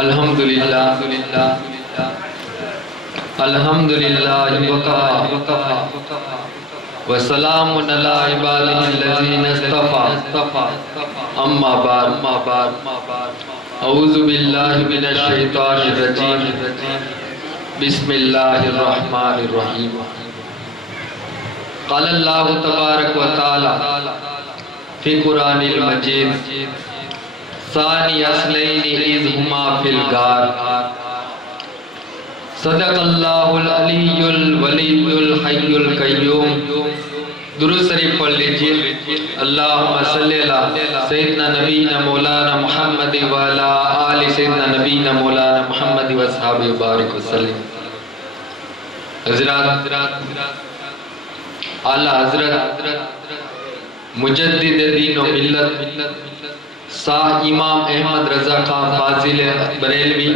الحمدللہ وکفی وسلام علی عبادہ الذین اصطفی اما بعد اعوذ باللہ من الشیطان الرجیم بسم اللہ الرحمن الرحیم قال اللہ تبارک و تعالی فی قرآن المجید ثانی اصلین اذ ہما فی الغار صدق اللہ العلی الولی الحی القیوم درود شریف پڑھ لیجئے اللہم صلی علی سیدنا نبینا مولانا محمد وعلی آل سیدنا نبینا مولانا محمد وصحابہ بارک وسلم۔ حضرات اعلیٰ حضرت مجدد دین و ملت شاہ امام احمد رضا خان فاضل بریلوی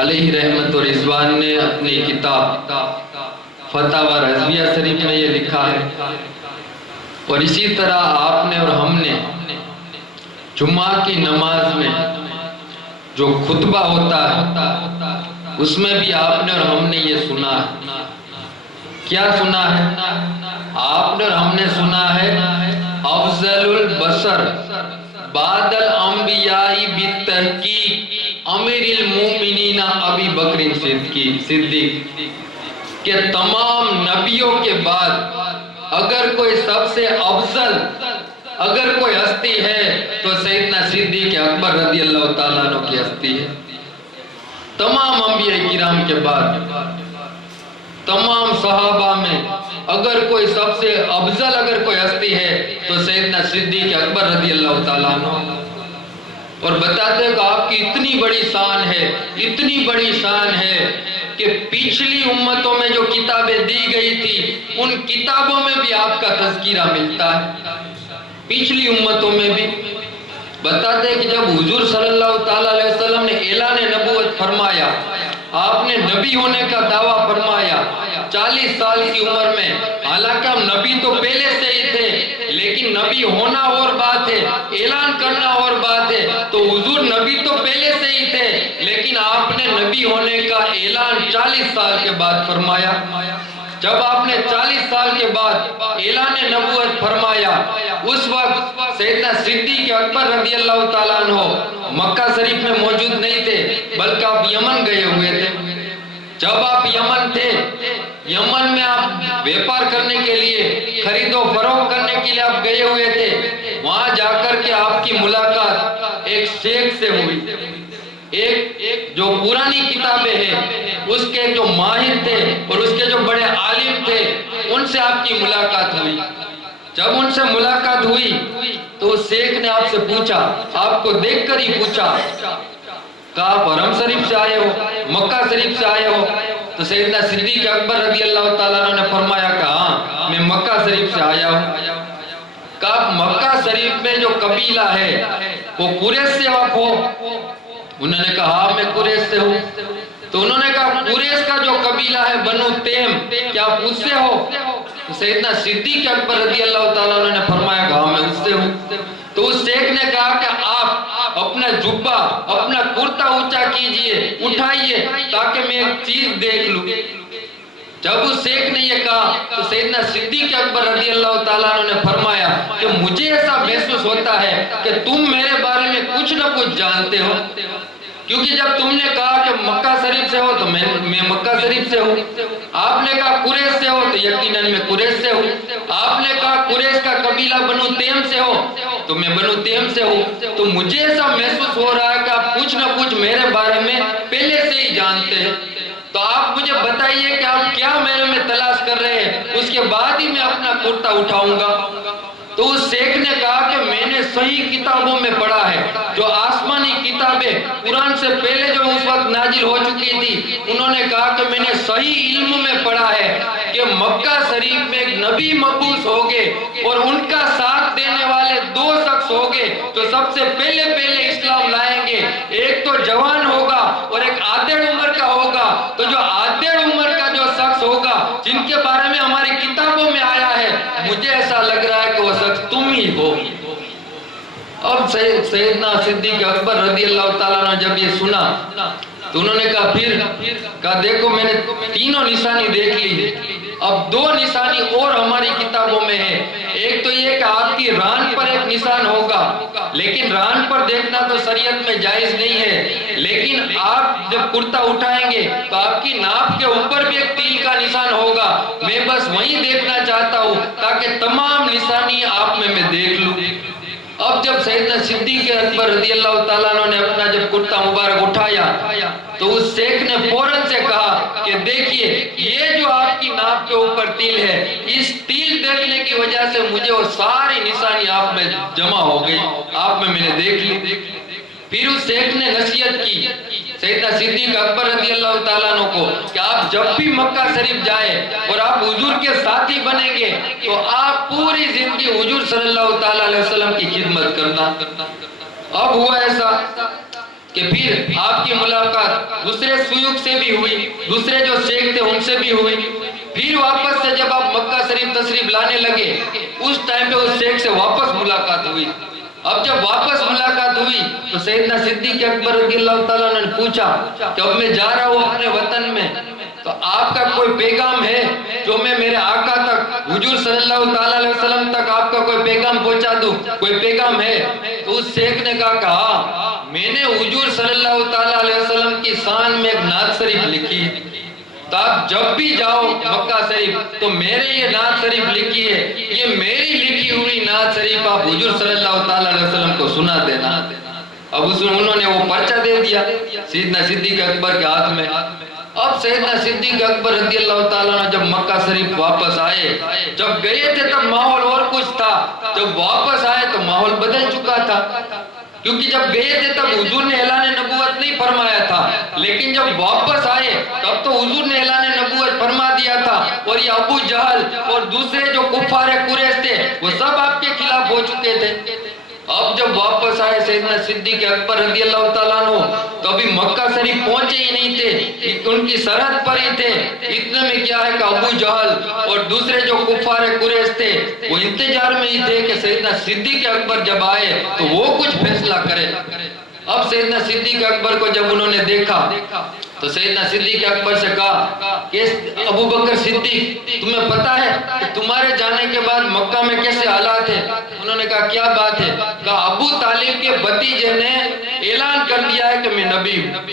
علیہ رحمت و رضوان نے اپنی کتاب فتاوی رضویہ شریف میں یہ لکھا ہے، اور اسی طرح آپ نے اور ہم نے جمعہ کی نماز میں جو خطبہ ہوتا ہے اس میں بھی آپ نے اور ہم نے یہ سنا ہے۔ کیا سنا ہے؟ آپ نے اور ہم نے سنا ہے افضل البشر بعد الانبیاء بالتحقیق امیر المومنین ابی بکر صدیق، کہ تمام نبیوں کے بعد اگر کوئی سب سے افضل اگر کوئی ہستی ہے تو سیدنا صدیق اکبر رضی اللہ تعالیٰ عنہ کی ہستی ہے۔ تمام انبیاء کرام کے بعد تمام صحابہ میں اگر کوئی سب سے افضل اگر کوئی ہستی ہے تو سیدنا صدیق اکبر رضی اللہ تعالیٰ عنہ، اور بتاتے ہیں کہ آپ کی اتنی بڑی شان ہے، اتنی بڑی شان ہے کہ پچھلی امتوں میں جو کتابیں دی گئی تھی ان کتابوں میں بھی آپ کا تذکرہ ملتا ہے۔ پچھلی امتوں میں بھی بتاتے ہیں کہ جب حضور صلی اللہ تعالیٰ علیہ وسلم نے اعلان نبوت فرمایا، آپ نے نبی ہونے کا دعویٰ فرمایا 40 سال کی عمر میں، حالانکہ ہم نبی تو پہلے سے ہی تھے لیکن نبی ہونا اور بات ہے، اعلان کرنا اور بات ہے، تو حضور نبی تو پہلے سے ہی تھے لیکن آپ نے نبی ہونے کا اعلان 40 سال کے بعد فرمایا۔ جب آپ نے 40 سال کے بعد اعلان نبوت فرمایا اس وقت سیدنا صدیق اکبر رضی اللہ تعالیٰ عنہ مکہ شریف میں موجود نہیں تھے بلکہ آپ یمن گئے ہوئے تھے۔ جب آپ یمن تھے، یمن میں آپ بیپار کرنے کے لیے، خرید و فروخت کرنے کے لیے آپ گئے ہوئے تھے، وہاں جا کر کے آپ کی ملاقات ایک شیخ سے ہوئی، ایک جو پرانی کتابیں ہیں اس کے جو ماہر تھے اور اس کے جو بڑے عالم تھے ان سے آپ کی ملاقات ہوئی۔ جب ان سے ملاقات ہوئی تو اس شیخ نے آپ سے پوچھا، آپ کو دیکھ کر ہی پوچھا کہ آپ حرم شریف سے آئے ہو، مکہ شریف سے آئے ہو؟ تو سیدنا صدیق اکبر رضی اللہ تعالیٰ عنہ نے فرمایا کہ ہاں میں مکہ شریف سے آیا ہوں۔ کہ آپ مکہ شریف میں جو قبیلہ ہے وہ قریش سے آپ ہو؟ انہوں نے کہا ہاں میں قریش سے ہوں۔ تو انہوں نے کہا قریش کا جو قبیلہ ہے بنو تیم، کیا آپ اس سے ہو؟ تو سیدنا صدیق اکبر رضی اللہ تعالیٰ عنہ نے فرمایا کہ ہاں میں اس سے ہوں۔ تو اس شیخ نے کہا کہ آپ اپنا جبہ، اپنا کرتا اونچا کیجئے، اٹھائیے تاکہ میں ایک چیز دیکھ لوں۔ جب اس شیخ نے یہ کہا تو سیدنا صدیق اکبر رضی اللہ تعالیٰ عنہ نے فرمایا کہ مجھے ایسا محسوس ہوتا ہے کہ تم میرے بارے میں کچھ نہ کچھ جانتے ہو، کیونکہ جب تم نے کہا کہ مکہ شریف سے ہو تو میں مکہ شریف سے ہوں، آپ نے کہا قریش سے ہو تو یقیناً میں قریش سے ہوں، آپ نے کہا قریش کا قبیلہ بنو تیم سے ہو تو میں بنو تیم سے ہوں، تو مجھے ایسا محسوس ہو رہا ہے کہ آپ کچھ نہ کچھ میرے بارے میں پہلے سے ہی جانتے ہیں، تو آپ مجھے بتائیے کہ آپ کیا میرے میں تلاش کر رہے ہیں، اس کے بعد ہی میں اپنا کرتا اٹھاؤں گا۔ تو اس شیخ نے کہا کہ میں نے صحیح کتابوں میں پڑھا ہے، جو آسمانی کتابیں قرآن سے پہلے جو اس وقت نازل ہو چکی تھی، انہوں نے کہا کہ میں نے صحیح علم میں پڑھا ہے کہ مکہ شریف میں ایک نبی مبعوث ہوگے اور ان کا ساتھ دینے والے 2 شخص ہوگے تو سب سے پہلے اسلام لائیں گے، ایک تو جوان ہوگا اور ایک آدھڑ عمر کا ہوگا۔ تو جو آدھڑ عمر کا جو شخص ہوگا جن کے بارے میں ہماری کتابوں میں آیا ہے، مجھے ایسا لگ رہا ہے کہ وہ شخص تم ہی ہو۔ اب سیدنا صدیق اکبر رضی اللہ تعالیٰ عنہ جب یہ سنا تو انہوں نے کہا دیکھو میں نے تینوں نشانی دیکھ لی، اب دو نشانی اور ہماری کتابوں میں ہے۔ ایک تو یہ کہ آپ کی ران پر ایک نشان ہوگا، لیکن ران پر دیکھنا تو شریعت میں جائز نہیں ہے، لیکن آپ جب کرتا اٹھائیں گے تو آپ کی ناف کے اوپر بھی ایک تیل کا نشان ہوگا۔ میں بس وہیں دیکھنا چاہتا ہوں تاکہ تمام نشانی آپ میں دیکھ لوں۔ اب جب سیدنا صدیق اکبر رضی اللہ تعالیٰ عنہ نے اپنا جب کرتا مبارک اٹھایا تو اس شیخ نے فوراً سے کہا کہ دیکھیے یہ جو آپ کی ناف کے اوپر تیل ہے، اس تیل دیکھنے کی وجہ سے مجھے وہ ساری نشانی آپ میں جمع ہو گئی، آپ میں نے دیکھ لی۔ پھر اس شیخ نے نصیحت کی سیدنا صدیق اکبر رضی اللہ تعالیٰ عنہ کو کہ آپ جب بھی مکہ شریف جائیں اور آپ حضور کے ساتھی بنیں گے تو آپ پوری زندگی حضور صلی اللہ تعالیٰ علیہ وسلم کی خدمت کرنا۔ اب ہوا ایسا کہ پھر آپ کی ملاقات دوسرے سیوک سے بھی ہوئی، دوسرے جو شیخ تھے ان سے بھی ہوئی۔ پھر واپس سے جب آپ مکہ شریف تشریف لانے لگے اس ٹائم پہ اس شیخ سے واپس ملاقات ہوئی۔ اب جب واپس ملاقات ہوئی تو سیدنا صدیق اکبر رضی اللہ تعالیٰ نے پوچھا کہ اب میں جا رہا ہوں اپنے وطن میں، تو آپ کا کوئی پیغام ہے جو میں میرے آقا تک حضور صلی اللہ تعالیٰ علیہ وسلم تک آپ کا کوئی پیغام پہنچا دوں، کوئی پیغام ہے؟ تو اس شیخ نے کہا میں نے حضور صلی اللہ تعالیٰ علیہ وسلم کی شان میں ایک نعت شریف لکھی، تو آپ جب بھی جاؤ مکہ شریف تو میرے یہ نعت شریف لکھی ہے، یہ میری لکھی ہوئی نعت شریف آپ حضور صلی اللہ تعالیٰ علیہ وسلم کو سنا دینا۔ اب انہوں نے وہ پرچہ دے دیا سیدنا صدیق اکبر کے ہاتھ میں۔ اب سیدنا صدیق اکبر رضی اللہ تعالیٰ عنہ جب مکہ شریف واپس آئے، جب گئے تھے تب ماحول اور کچھ تھا، جب واپس آئے تو ماحول بدل چکا تھا، کیونکہ جب گئے تھے تب حضور نے اعلان نبوت نہیں فرمایا تھا، لیکن جب واپس آئے تب تو حضور نے اعلان نبوت فرما دیا تھا، اور یہ ابو جہل اور دوسرے جو کفار قریش تھے وہ سب آپ کے خلاف ہو چکے تھے۔ اب جب واپس آئے سیدنا صدیق اکبر رضی اللہ تعالیٰ عنہ تو ابھی مکہ شریف پہنچے ہی نہیں تھے، ان کی سرحد پر ہی تھے۔ اتنے میں کیا ہے کہ ابو جہل اور دوسرے جو کفار قریش تھے وہ انتظار میں ہی تھے کہ سیدنا صدیق اکبر جب آئے تو وہ کچھ فیصلہ کرے۔ اب سیدنا صدیق اکبر کو جب انہوں نے دیکھا تو سیدنا صدیق اکبر سے کہا کہ ابو بکر صدیق تمہیں پتا ہے کہ تمہارے جانے کے بعد مکہ میں کیسے حالات ہیں؟ انہوں نے کہا کیا بات ہے؟ کہا ابو طالب کے بھتیجے نے اعلان کر دیا ہے کہ میں نبی ہوں۔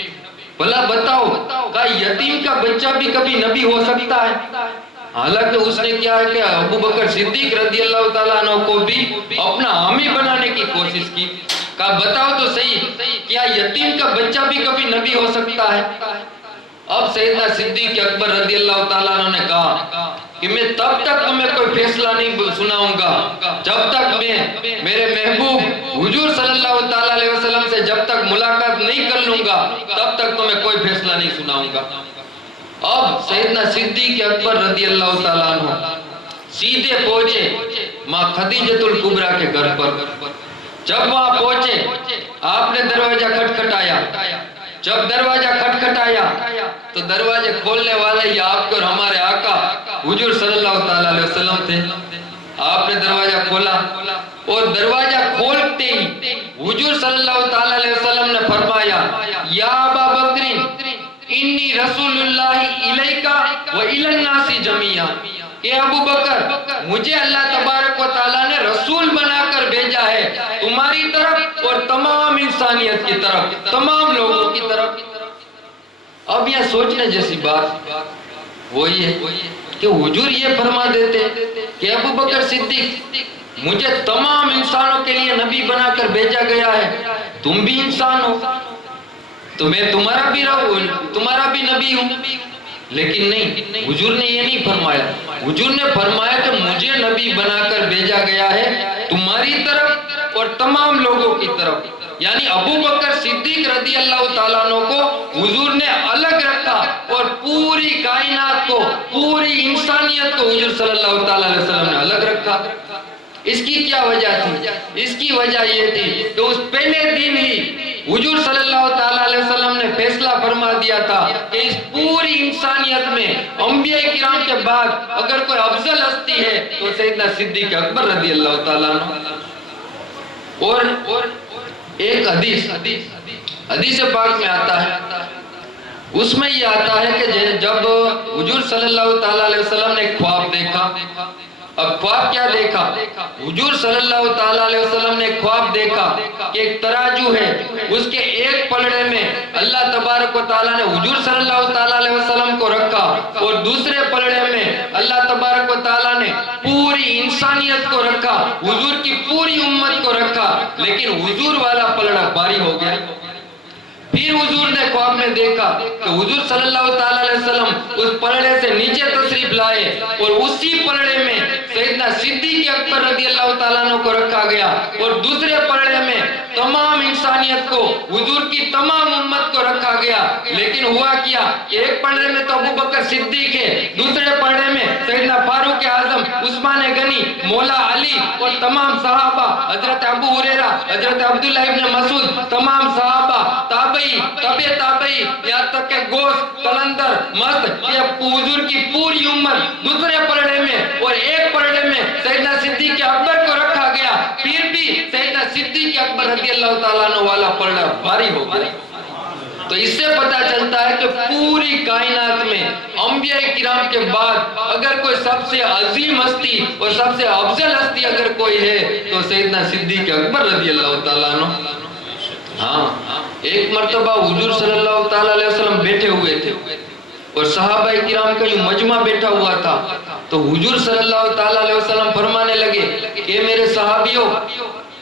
بھلا بتاؤ، کہا یتیم کا بچہ بھی کبھی نبی ہو سکتا ہے؟ حالانکہ اس نے کیا ہے کہ ابو بکر صدیق رضی اللہ تعالیٰ عنہ کو بھی اپنا حامی بنانے کی کوشش کی۔ کہا بتاؤ تو صحیح، کیا یتیم کا بچہ بھی کبھی نبی ہو سکتا ہے؟ اب سیدنا صدیق اکبر رضی اللہ تعالیٰ عنہ نے کہا کہ میں تب تک تمہیں کوئی فیصلہ نہیں سناؤں گا جب تک میں میرے محبوب حضور صلی اللہ تعالیٰ علیہ وسلم سے جب تک ملاقات نہیں کر لوں گا تب تک تمہیں کوئی فیصلہ نہیں سناؤں گا۔ اب سیدنا صدیق اکبر رضی اللہ تعالیٰ عنہ سیدھے پہنچے ماں خدیجۃ الکبریٰ کے گھر پر۔ جب وہاں پہنچے آپ نے دروازہ کھٹکھٹایا، جب دروازہ کھٹکھٹایا تو دروازے کھولنے والے یہ آپ کے اور ہمارے آقا حضور صلی اللہ تعالیٰ علیہ وسلم تھے۔ آپ نے دروازہ کھولا اور دروازہ کھولتے ہی حضور صلی اللہ تعالیٰ علیہ وسلم نے فرمایا یا ابا بکر انی رسول اللہ الیکا و الی الناس جمیعا، کہ ابو بکر مجھے اللہ تبارک و تعالیٰ نے رسول بنا کر بھیجا ہے تمہاری طرف اور تمام انسانیت کی طرف، تمام لوگوں کی طرف۔ اب یہ سوچنے جیسی بات وہی ہے کہ حضور یہ فرما دیتے کہ ابو بکر صدیق مجھے تمام انسانوں کے لیے نبی بنا کر بھیجا گیا ہے، تم بھی انسان ہو تو میں تمہارا بھی نبی ہوں۔ لیکن نہیں، حضور نے یہ نہیں فرمایا، حضور نے فرمایا کہ مجھے نبی بنا کر بھیجا گیا ہے تمہاری طرف اور تمام لوگوں کی طرف، یعنی ابو بکر صدیق رضی اللہ تعالیٰ عنہ کو حضور نے الگ رکھا اور پوری کائنات کو، پوری انسانیت کو حضور صلی اللہ تعالیٰ علیہ وسلم نے الگ رکھا۔ اس کی کیا وجہ تھی؟ اس کی وجہ یہ تھی کہ اس پہلے دن ہی حضور صلی اللہ تعالیٰ علیہ وسلم نے فیصلہ فرما دیا تھا کہ اس پوری انسانیت میں انبیاء کرام کے بعد اگر کوئی افضل ہستی ہے تو سیدنا صدیق اکبر رضی اللہ تعالیٰ عنہ۔ اور ایک حدیث پاک میں آتا ہے، اس میں یہ آتا ہے کہ جب حضور صلی اللہ تعالیٰ علیہ وسلم نے ایک خواب دیکھا. اب خواب کیا دیکھا؟ حضور صلی اللہ تعالیٰ علیہ وسلم نے خواب دیکھا کہ ایک تراجو ہے، اس کے ایک پلڑے میں اللہ تبارک و تعالیٰ نے حضور صلی اللہ تعالیٰ علیہ وسلم کو رکھا، اور دوسرے پلڑے میں اللہ تبارک و تعالیٰ نے پوری انسانیت کو رکھا، حضور کی پوری امت کو رکھا، لیکن حضور والا پلڑا بھاری ہو گیا. پھر حضور نے خواب میں دیکھا کہ حضور صلی اللہ تعالیٰ علیہ وسلم اس پلڑے سے نیچے تشریف لائے، اور اسی پلڑے میں سیدنا صدیق اکبر رضی اللہ تعالیٰ عنہ کو رکھا گیا، اور دوسرے پلڑے میں تمام انسانیت کو، حضور کی تمام امت کو رکھا گیا. لیکن ہوا کیا کہ ایک پلڑے میں تو ابو بکر صدیق ہے، دوسرے پلڑے میں سیدنا فاروق اعظم، عثمان غنی، مولا علی اور تمام صحابہ، حضرت ابو ہریرہ، حضرت عبداللہ ابن مسعود، تمام صحابہ، تابعی، تابعی، یہاں تک کہ گوشت، قلندر، مرد، یہ حضور کی پوری امت دوسرے پلڑے میں، اور ایک پلڑے میں سیدنا صدیق اکبر کو رکھا گیا. پھر بھی سیدنا صدیق اکبر رضی اللہ تعالیٰ عنہ والا پلڑا بھاری ہو گیا. تو اس سے پتہ چلتا ہے کہ پوری کائنات میں انبیاء کرام کے بعد اگر کوئی سب سے عظیم ہستی اور سب سے افضل ہستی اگر کوئی ہے تو سیدنا صدیق اکبر رضی اللہ تعالیٰ عنہ. ہاں، ایک مرتبہ حضور صلی اللہ تعالیٰ علیہ وسلم بیٹھے ہوئے تھے، اور صحابہ کرام کا جو مجمع بیٹھا ہوا تھا، تو حضور صلی اللہ تعالیٰ علیہ وسلم فرمانے لگے کہ میرے صحابیوں،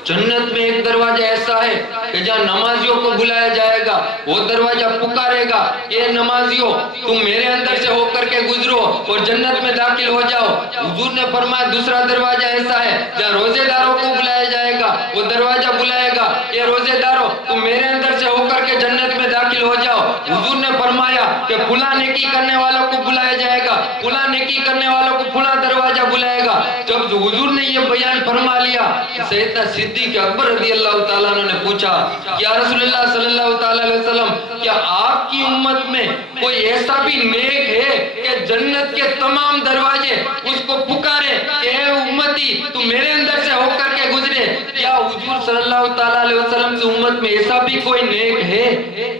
جنت میں ایک دروازہ ایسا ہے کہ جہاں نمازیوں کو بلایا جائے گا، وہ دروازہ پکارے گا، اے نمازیوں تم میرے اندر سے ہو کر کے گزرو اور جنت میں داخل ہو جاؤ. حضور نے فرمایا دوسرا دروازہ ایسا ہے جہاں روزے داروں کو بلایا جائے گا، وہ دروازہ بلائے گا، اے روزے داروں تم میرے اندر سے ہو کر کے جنت میں داخل ہو جاؤ. حضور نے فرمایا کہ فلاں نیکی کرنے والوں کو بلایا جائے گا، فلاں نیکی کرنے والوں کو فلاں دروازہ بلائے گا. جب حضور نے یہ بیان فرما لیا، سیدنا صدیق اکبر رضی اللہ تعالیٰ عنہ نے پوچھا یا رسول اللہ صلی اللہ تعالیٰ علیہ وسلم، کیا آپ کی امت میں کوئی ایسا بھی نیک ہے کہ جنت کے تمام دروازے اس کو پکارے کہ اے امتی تو میرے اندر سے ہو کر کے گزرے؟ کیا حضور صلی اللہ تعالیٰ علیہ وسلم کی امت میں ایسا بھی کوئی نیک ہے؟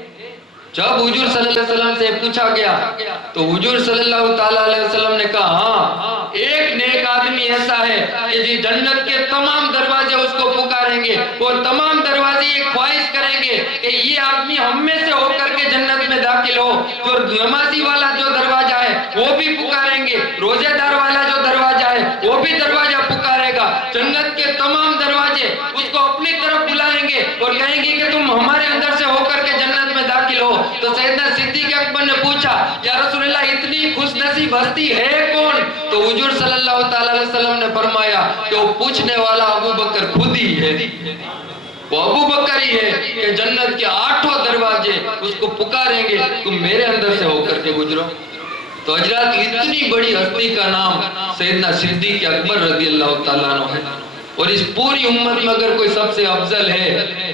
جب حضور صلی اللہ علیہ وسلم سے پوچھا گیا تو حضور صلی اللہ تعالیٰ علیہ وسلم نے کہا ہاں، ایک نیک آدمی ایسا ہے کہ جنت کے تمام دروازے اس کو پکاریں گے، اور تمام دروازے یہ خواہش کریں گے کہ یہ آدمی ہم میں سے ہو کر کے جنت میں داخل ہو. جو نمازی والا جو دروازہ ہے وہ بھی پکاریں گے، روزے دار والا جو دروازہ ہے وہ بھی دروازہ پکارے گا. جنت کے تمام دروازے اس کو اپنی طرف بلائیں گے اور کہیں گے کہ تم ہمارے اندر سے ہو کر کے جنت میں داخل ہو. تو سیدنا صدیق اکبر نے پوچھا یا رسول اللہ اتنی خوش نصیب ہستی ہے کون؟ تو حضور صلی اللہ تعالیٰ علیہ وسلم نے فرمایا کہ وہ پوچھنے والا ابو بکر خود ہی ہے، وہ ابو بکر ہی ہے کہ جنت کے 8 دروازے اس کو پکاریں گے تم میرے اندر سے ہو کر کے گزرو. تو حضرات اتنی بڑی ہستی کا نام سیدنا صدیق اکبر رضی اللہ تعالیٰ عنہ ہے، اور اس پوری امت میں اگر کوئی سب سے افضل ہے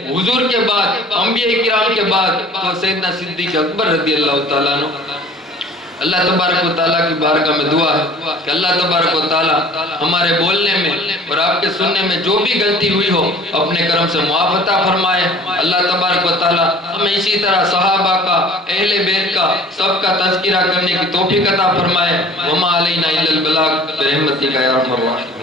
حضور کے بعد، انبیاء کرام کے بعد، تو سیدنا صدیق اکبر رضی اللہ تعالیٰ عنہ. اللہ تبارک و تعالیٰ کی بارگاہ میں دعا ہے کہ اللہ تبارک و تعالیٰ ہمارے بولنے میں اور آپ کے سننے میں جو بھی غلطی ہوئی ہو اپنے کرم سے معاف عطا فرمائے. اللہ تبارک و تعالیٰ ہمیں اسی طرح صحابہ کا، اہل بیت کا، سب کا تذکرہ کرنے کی توفیق عطا فرمائے. وما علینا الا البلاغ برحمتک یا ارحم الراحمین.